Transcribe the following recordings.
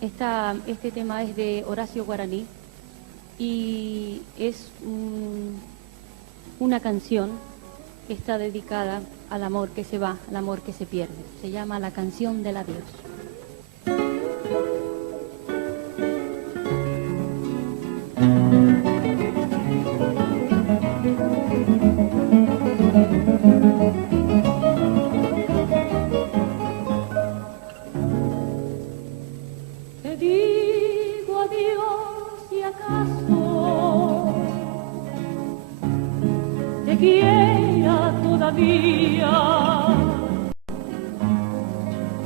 Este tema es de Horacio Guaraní y es una canción que está dedicada al amor que se va, al amor que se pierde. Se llama La canción del adiós. Te digo adiós y acaso te quiera todavía.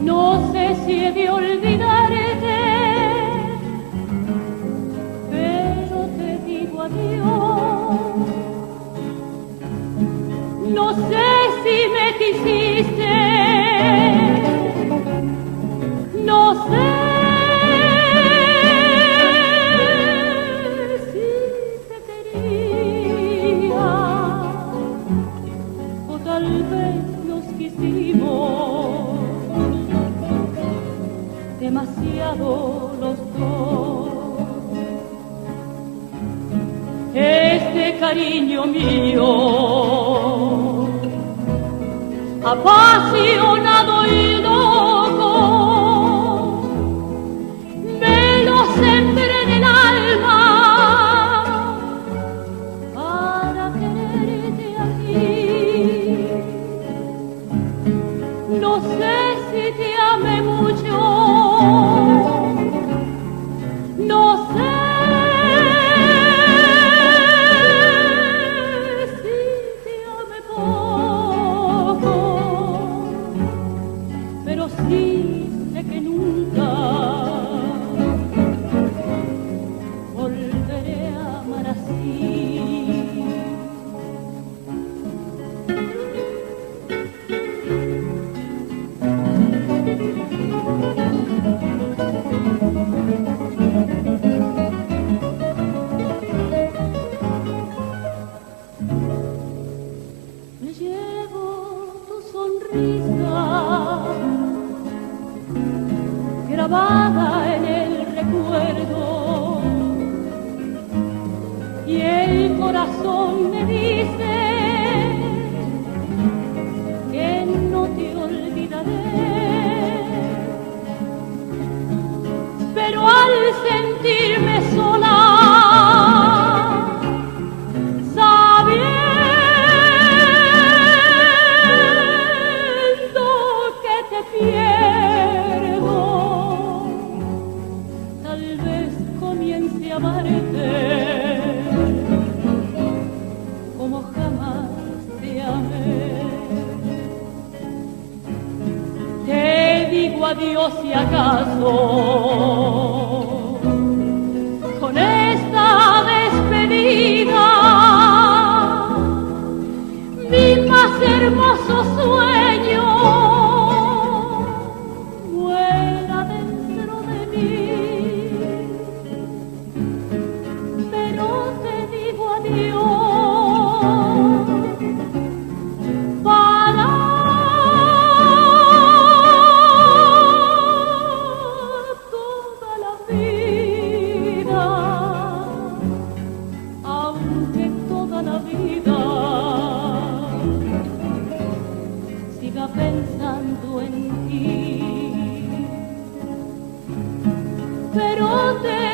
No sé si he de olvidarte, pero te digo adiós. No sé si me quisiste, no sé si te quería, o tal vez nos quisimos demasiado los dos. Este cariño mío, apasionado y loco, me lo sembré en el alma para quererte aquí. No sé si te amé mucho, no sé si te amé poco, pero sí sé que nunca volveré a amar así. Me llevo tu sonrisa grabada en el recuerdo, y el corazón me dice que no te olvidaré, pero al sentirme sola, sabiendo que te pierdo, tal vez comience a amarte como jamás te amé. Te digo adiós si acaso con esta despedida mi más hermoso sueño muera dentro de mí, pero te digo adiós para toda la vida, aunque toda la vida siga pensando en ti, pero te